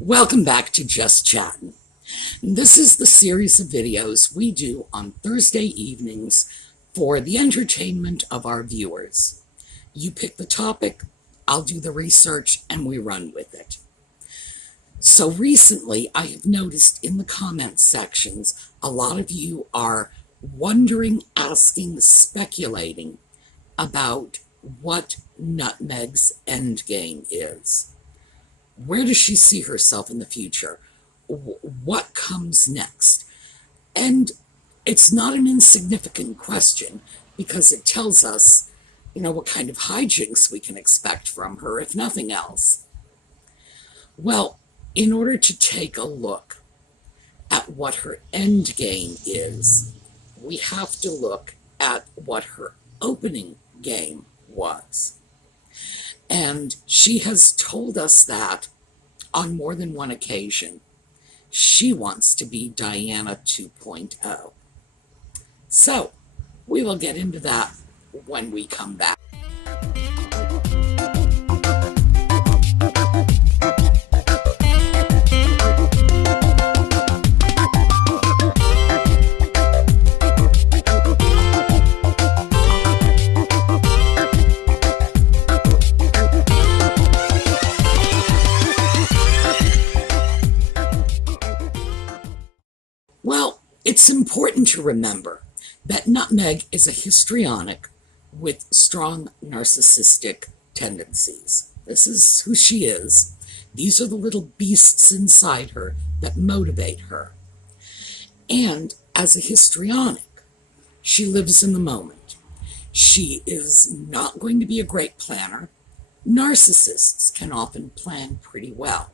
Welcome back to Just Chattin. This is the series of videos we do on Thursday evenings for the entertainment of our viewers. You pick the topic, I'll do the research, and we run with it. So recently, I have noticed in the comment sections, a lot of you are wondering, asking, speculating about what Nutmeg's endgame is. Where does she see herself in the future? What comes next? And it's not an insignificant question because it tells us, what kind of hijinks we can expect from her, if nothing else. Well, in order to take a look at what her end game is, we have to look at what her opening game was. And she has told us that on more than one occasion. She wants to be Diana 2.0. So, we will get into that when we come back. Well, it's important to remember that Nutmeg is a histrionic with strong narcissistic tendencies. This is who she is. These are the little beasts inside her that motivate her. And as a histrionic, she lives in the moment. She is not going to be a great planner. Narcissists can often plan pretty well.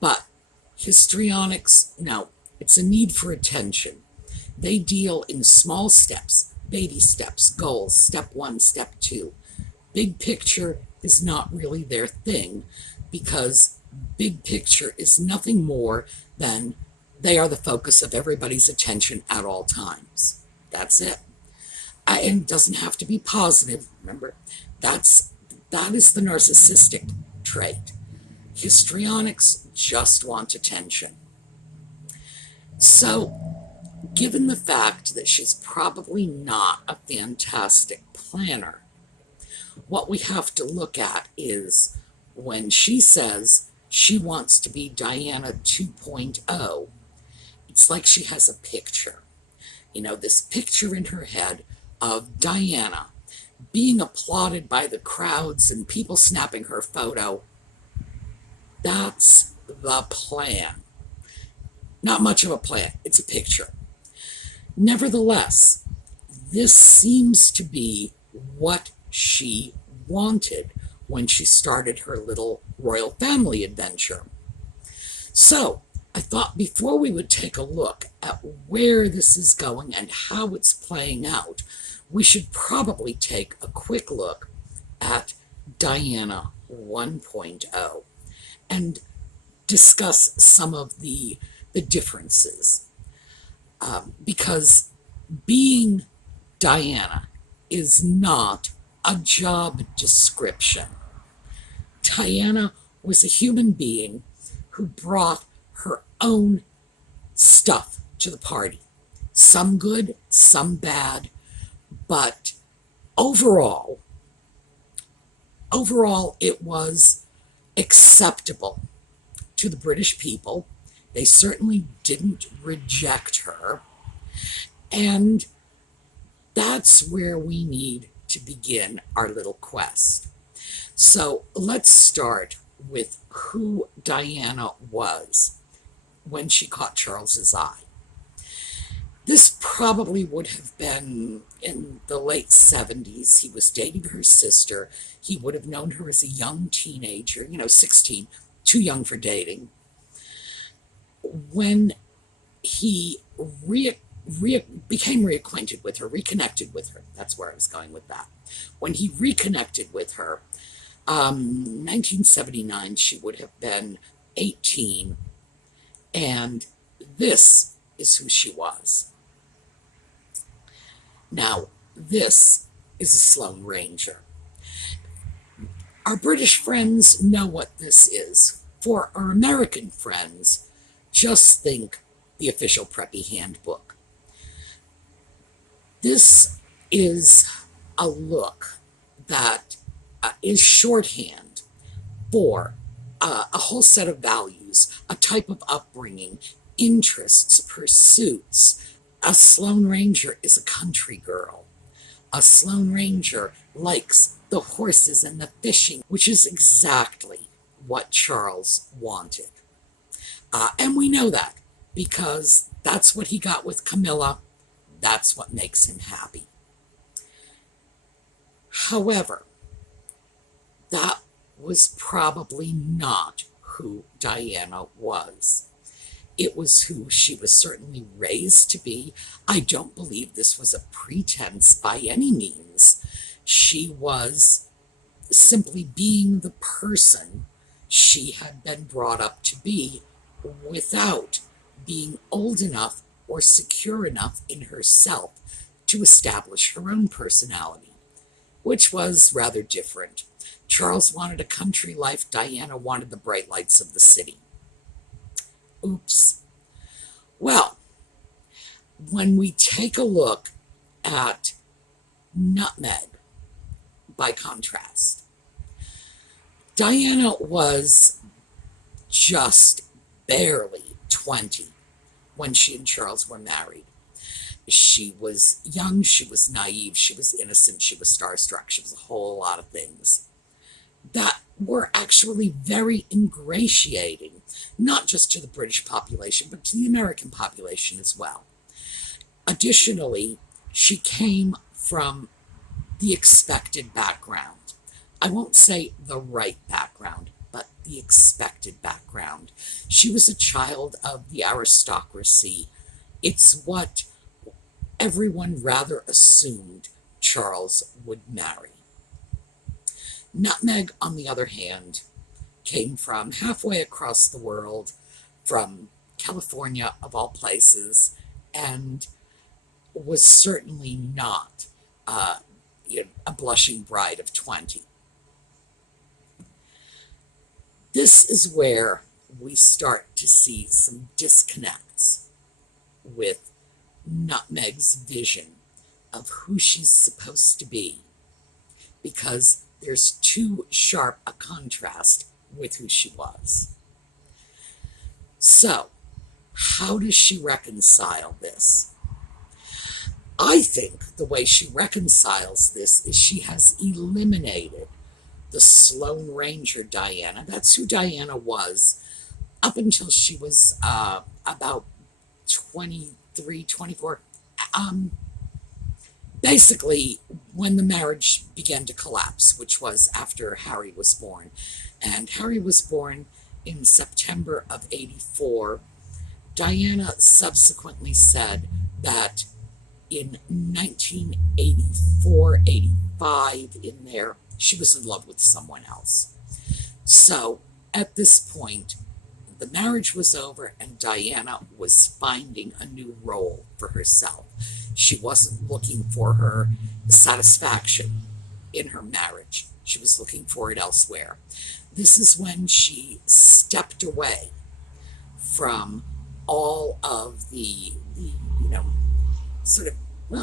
But histrionics, no. It's a need for attention. They deal in small steps, baby steps, goals, step 1, step 2. Big picture is not really their thing because big picture is nothing more than they are the focus of everybody's attention at all times. That's it. And it doesn't have to be positive. Remember, that is the narcissistic trait. Histrionics just want attention. So, given the fact that she's probably not a fantastic planner, what we have to look at is when she says she wants to be Diana 2.0, it's like she has a picture. This picture in her head of Diana being applauded by the crowds and people snapping her photo. That's the plan. Not much of a plan, it's a picture. Nevertheless, this seems to be what she wanted when she started her little royal family adventure. So, I thought before we would take a look at where this is going and how it's playing out, we should probably take a quick look at Diana 1.0 and discuss some of the differences. Because being Diana is not a job description. Diana was a human being who brought her own stuff to the party. Some good, some bad, but overall it was acceptable to the British people. They certainly didn't reject her. And that's where we need to begin our little quest. So let's start with who Diana was when she caught Charles's eye. This probably would have been in the late 70s. He was dating her sister. He would have known her as a young teenager, 16, too young for dating. When he became reacquainted with her, reconnected with her, that's where I was going with that. When he reconnected with her, 1979, she would have been 18, and this is who she was. Now, this is a Sloane Ranger. Our British friends know what this is. For our American friends, just think the official Preppy Handbook. This is a look that is shorthand for a whole set of values, a type of upbringing, interests, pursuits. A Sloane Ranger is a country girl. A Sloane Ranger likes the horses and the fishing, which is exactly what Charles wanted. And we know that because that's what he got with Camilla. That's what makes him happy. However, that was probably not who Diana was. It was who she was certainly raised to be. I don't believe this was a pretense by any means. She was simply being the person she had been brought up to be without being old enough or secure enough in herself to establish her own personality, which was rather different. Charles wanted a country life. Diana wanted the bright lights of the city. Oops. Well, when we take a look at Nutmeg, by contrast, Diana was just barely 20 when she and Charles were married. She was young, she was naive, she was innocent, she was starstruck, she was a whole lot of things that were actually very ingratiating, not just to the British population, but to the American population as well. Additionally, she came from the expected background. I won't say the right background, but the expected background. She was a child of the aristocracy. It's what everyone rather assumed Charles would marry. Nutmeg, on the other hand, came from halfway across the world, from California of all places, and was certainly not a blushing bride of 20. This is where we start to see some disconnects with Nutmeg's vision of who she's supposed to be, because there's too sharp a contrast with who she was. So, how does she reconcile this? I think the way she reconciles this is she has eliminated the Sloane Ranger Diana. That's who Diana was up until she was about 23, 24. Basically, when the marriage began to collapse, which was after Harry was born. And Harry was born in September of 84. Diana subsequently said that in 1984, 85, in there, she was in love with someone else. So at this point, the marriage was over and Diana was finding a new role for herself. She wasn't looking for her satisfaction in her marriage. She was looking for it elsewhere. This is when she stepped away from all of the sort of,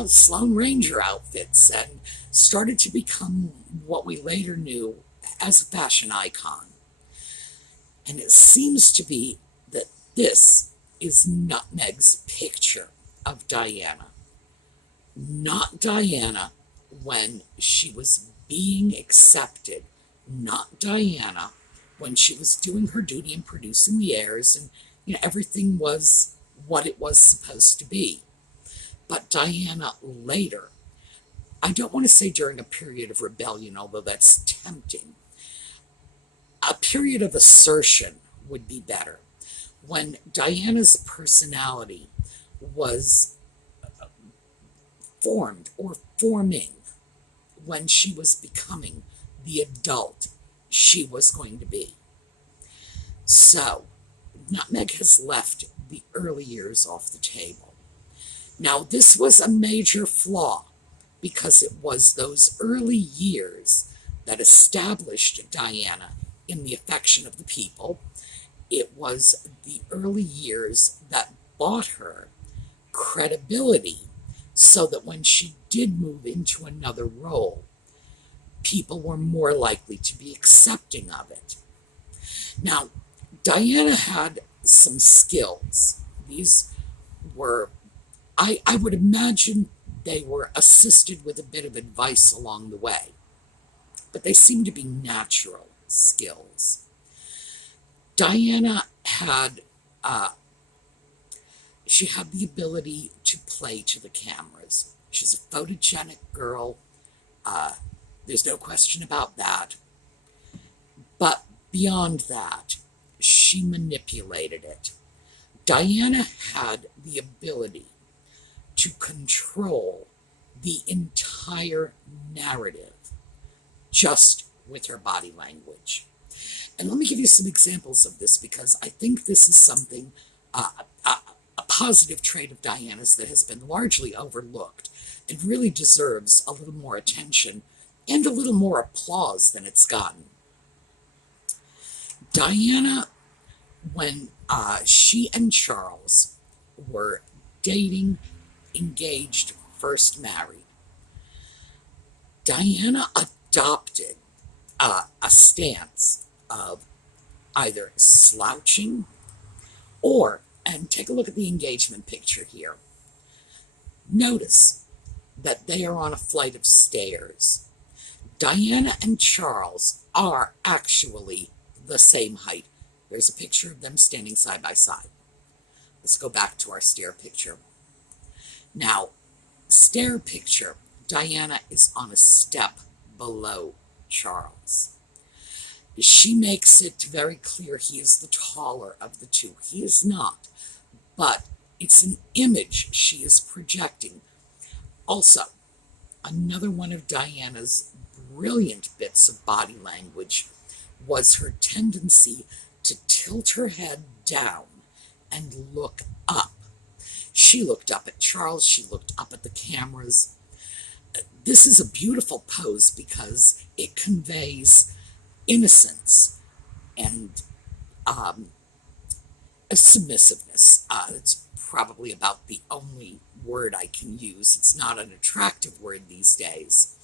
Sloane Ranger outfits and started to become what we later knew as a fashion icon. And it seems to be that this is Nutmeg's picture of Diana. Not Diana when she was being accepted. Not Diana when she was doing her duty and producing the heirs and everything was what it was supposed to be. But Diana later, I don't want to say during a period of rebellion, although that's tempting. A period of assertion would be better. When Diana's personality was formed or forming, when she was becoming the adult she was going to be. So, Nutmeg has left the early years off the table. Now, this was a major flaw because it was those early years that established Diana in the affection of the people It was the early years that bought her credibility so that when she did move into another role, people were more likely to be accepting of it. Now, Diana had some skills. These were, I would imagine they were assisted with a bit of advice along the way, but they seemed to be natural skills. Diana had, she had the ability to play to the cameras. She's a photogenic girl. There's no question about that. But beyond that, she manipulated it. Diana had the ability to control the entire narrative just with her body language. And let me give you some examples of this, because I think this is something, a positive trait of Diana's that has been largely overlooked and really deserves a little more attention and a little more applause than it's gotten. Diana, when she and Charles were dating, engaged, first married, Diana adopted a stance of either slouching or, and take a look at the engagement picture here. Notice that they are on a flight of stairs. Diana and Charles are actually the same height. There's a picture of them standing side by side. Let's go back to our stair picture. Now, stair picture, Diana is on a step below Charles. She makes it very clear he is the taller of the two. He is not, but it's an image she is projecting. Also, another one of Diana's brilliant bits of body language was her tendency to tilt her head down and look up. She looked up at Charles, she looked up at the cameras. This is a beautiful pose because it conveys innocence and a submissiveness. It's probably about the only word I can use. It's not an attractive word these days,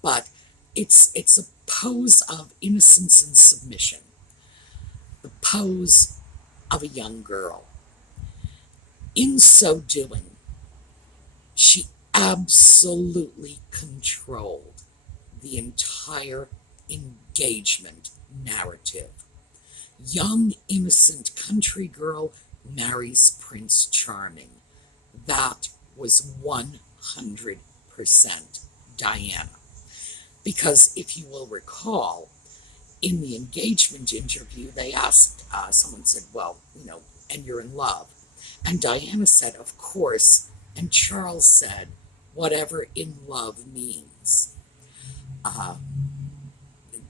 but it's a pose of innocence and submission, the pose of a young girl. In so doing, she absolutely controlled the entire engagement narrative. Young, innocent country girl marries Prince Charming. That was 100% Diana. Because if you will recall, in the engagement interview, they asked, someone said, well, and you're in love. And Diana said, of course. And Charles said, whatever in love means.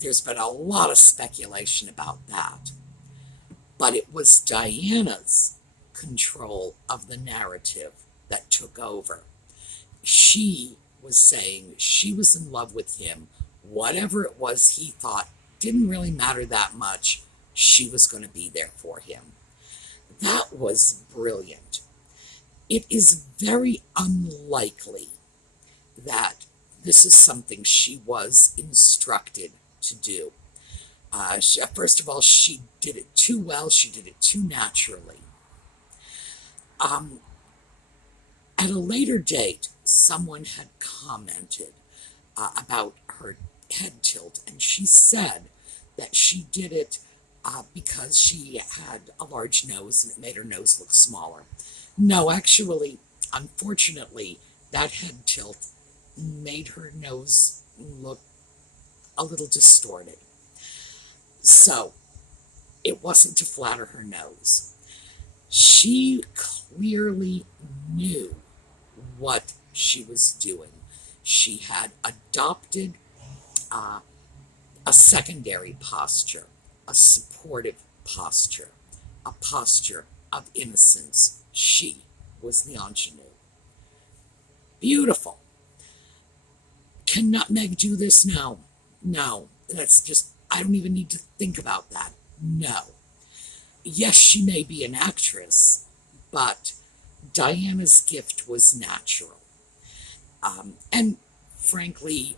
There's been a lot of speculation about that. But it was Diana's control of the narrative that took over. She was saying she was in love with him. Whatever it was he thought didn't really matter that much. She was going to be there for him. That was brilliant. It is very unlikely that this is something she was instructed to do. First of all, she did it too well. She did it too naturally. At a later date, someone had commented about her head tilt, and she said that she did it because she had a large nose and it made her nose look smaller. No, actually, unfortunately, that head tilt made her nose look a little distorted. So, it wasn't to flatter her nose. She clearly knew what she was doing. She had adopted a secondary posture, a supportive posture, a posture of innocence. She was the ingenue. Beautiful. Can Nutmeg do this? No. That's just, I don't even need to think about that. No. yes, she may be an actress, but Diana's gift was natural. And frankly,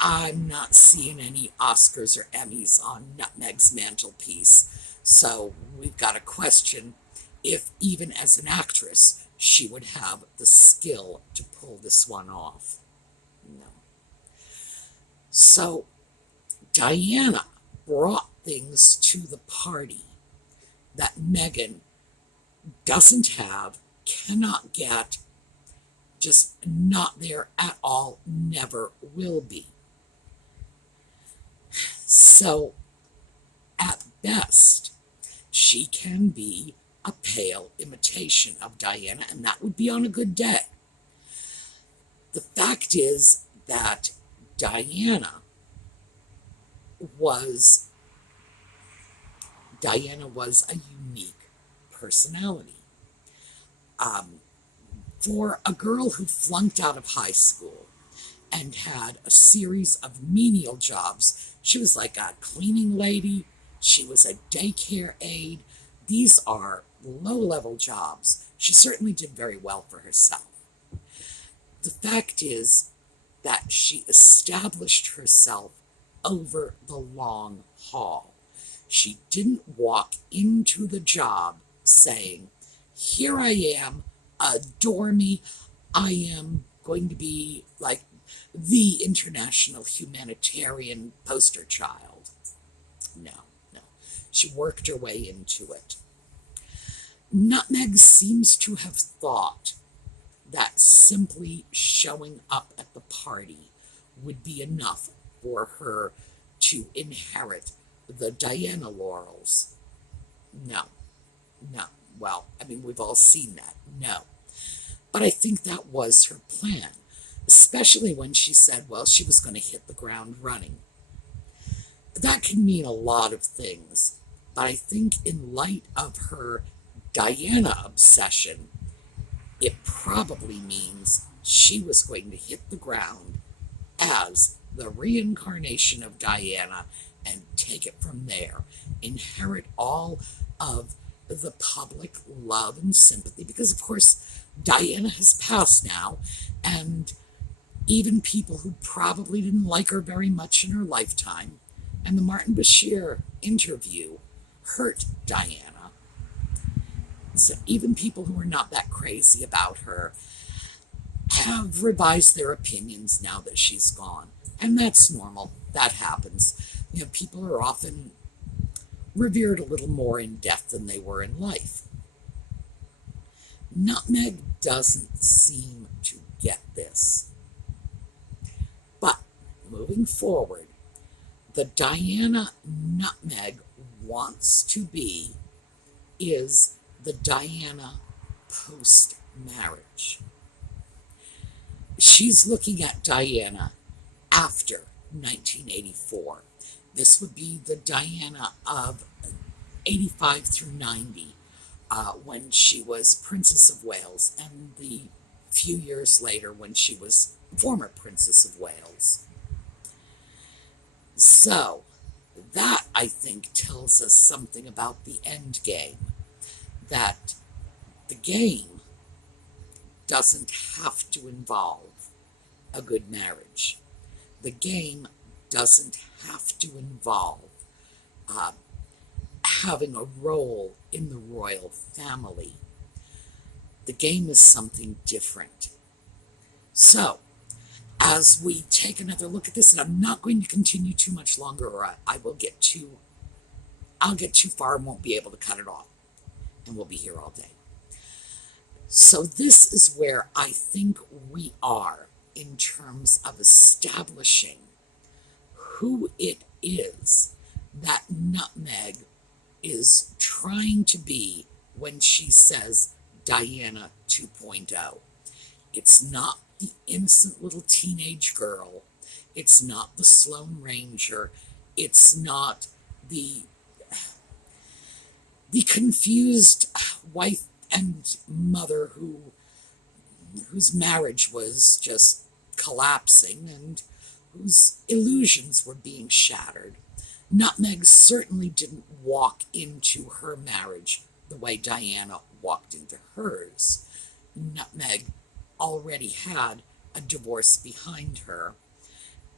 I'm not seeing any Oscars or Emmys on Nutmeg's mantelpiece, so we've got to question if, even as an actress, she would have the skill to pull this one off. No. So Diana brought things to the party that Meghan doesn't have, cannot get, just not there at all, never will be. So, at best, she can be a pale imitation of Diana, and that would be on a good day. The fact is that Diana was a unique personality. For a girl who flunked out of high school and had a series of menial jobs, she was like a cleaning lady, she was a daycare aide. These are low-level jobs. She certainly did very well for herself. The fact is that she established herself over the long haul. She didn't walk into the job saying, here I am, adore me, I am going to be like the international humanitarian poster child. No. She worked her way into it. Nutmeg seems to have thought that simply showing up at the party would be enough for her to inherit the Diana laurels. No. Well, I mean, we've all seen that. No. But I think that was her plan, especially when she said, well, she was going to hit the ground running. That can mean a lot of things, but I think in light of her Diana obsession, it probably means she was going to hit the ground as the reincarnation of Diana and take it from there, inherit all of the public love and sympathy, because of course Diana has passed now, and even people who probably didn't like her very much in her lifetime, and the Martin Bashir interview hurt Diana. So even people who are not that crazy about her have revised their opinions now that she's gone. And that's normal. That happens. People are often revered a little more in death than they were in life. Nutmeg doesn't seem to get this. But moving forward, the Diana Nutmeg wants to be is the Diana post-marriage. She's looking at Diana after 1984. This would be the Diana of 85 through 90, when she was Princess of Wales, and the few years later when she was former Princess of Wales. So, that, I think, tells us something about the Endgame, that the game doesn't have to involve a good marriage. The game doesn't have to involve having a role in the royal family. The game is something different. So, as we take another look at this, and I'm not going to continue too much longer, or I'll get too far and won't be able to cut it off, and we'll be here all day. So this is where I think we are in terms of establishing who it is that Nutmeg is trying to be when she says Diana 2.0. It's not the innocent little teenage girl. It's not the Sloane Ranger. It's not the confused wife and mother whose marriage was just collapsing and whose illusions were being shattered. Nutmeg certainly didn't walk into her marriage the way Diana walked into hers. Nutmeg already had a divorce behind her,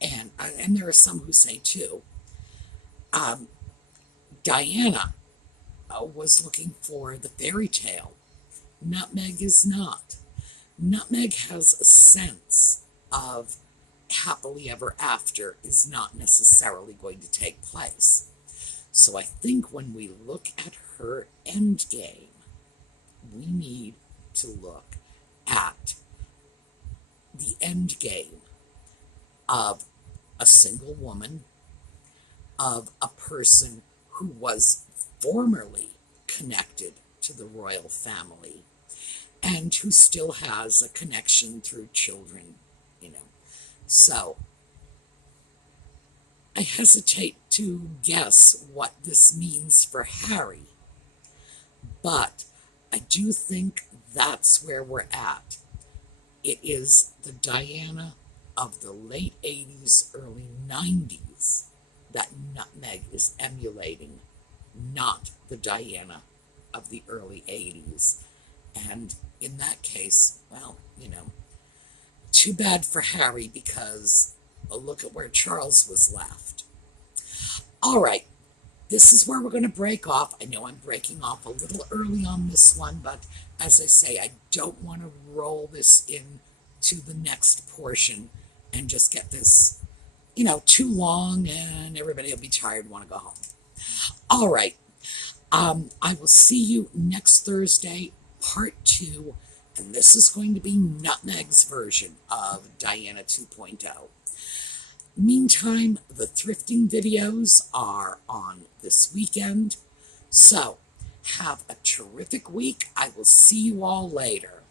and there are some who say too, Diana was looking for the fairy tale. Nutmeg is not. Nutmeg has a sense of happily ever after is not necessarily going to take place. So I think when we look at her endgame, we need to look at the endgame of a single woman, of a person who was formerly connected to the royal family and who still has a connection through children, So I hesitate to guess what this means for Harry, but I do think that's where we're at. It is the Diana of the late 80s, early 90s that Nutmeg is emulating, not the Diana of the early 80s. And in that case, well, too bad for Harry, because look at where Charles was left. All right, this is where we're going to break off. I know I'm breaking off a little early on this one, but as I say, I don't want to roll this into the next portion and just get this, too long and everybody will be tired and want to go home. All right, I will see you next Thursday, part 2, and this is going to be Nutmeg's version of Diana 2.0. Meantime, the thrifting videos are on this weekend, so have a terrific week. I will see you all later.